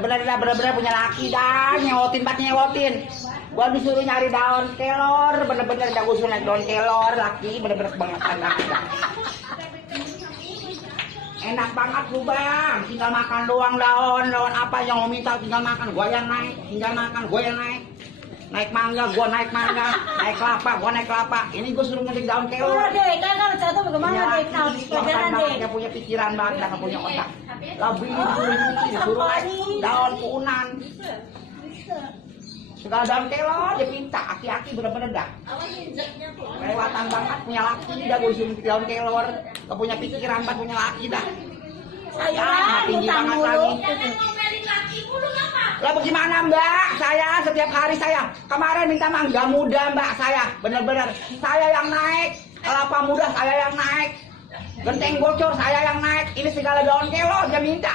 bener-bener punya laki dah, nyewotin. Gua disuruh nyari daun kelor, bener-bener dah gua suruh naik daun kelor, laki bener-bener kebangetan dah. Enak banget lu bang, tinggal makan doang daun apa yang lo minta tinggal makan, gua yang naik, tinggal makan, gua yang naik. Naik mangga, gua naik mangga, naik kelapa, gua naik kelapa. Ini gua suruh ngedik daun kelor. Dek, kan jatuh bagaimana dek? Pelajaran dek. Dia punya pikiran banget, nggak punya otak. Lebih disuruh naik daun kunan. Segala daun kelor dia minta, aki-aki bener-bener dah. Kelewatan banget punya laki dah, gua suruh daun kelor. Gak punya pikiran banget punya laki dah. Sayang, tinggi utang banget mulu. lagi. Lah bagaimana mbak? Saya setiap hari saya kemarin minta mangga muda mbak saya bener-bener saya yang naik, kelapa muda saya yang naik, genteng bocor saya yang naik, ini segala daun kelor dia minta.